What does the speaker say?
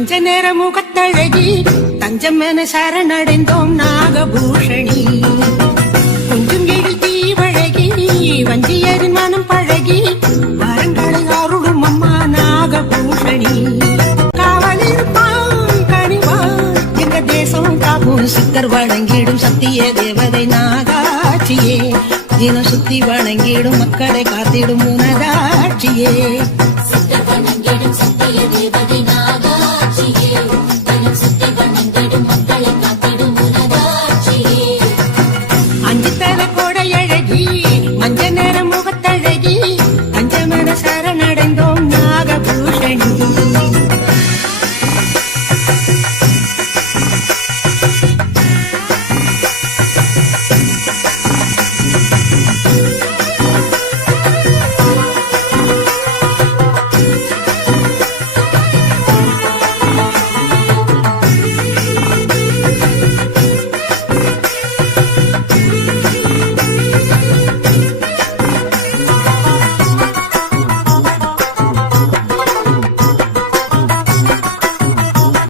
மஞ்ச நேர முகத்தழகி தஞ்சம் என சரணடைந்தோம் நாகபூஷணி. கொஞ்சம் எழில் தீவழகி வஞ்சியரின் மனம் பழகி வரங்களை அருளும் அம்மா நாகபூஷணி. காவலிருப்பான் கனிவான் எங்க தேசம் காக்கும் சித்தர் வணங்கிடும் சத்திய தேவதை நாகாட்சியே. தினம் சுத்தி வணங்கிடும் மக்களை காத்திடும் உனதாட்சியே. சித்தர் வணங்கிடும் சத்திய தேவதை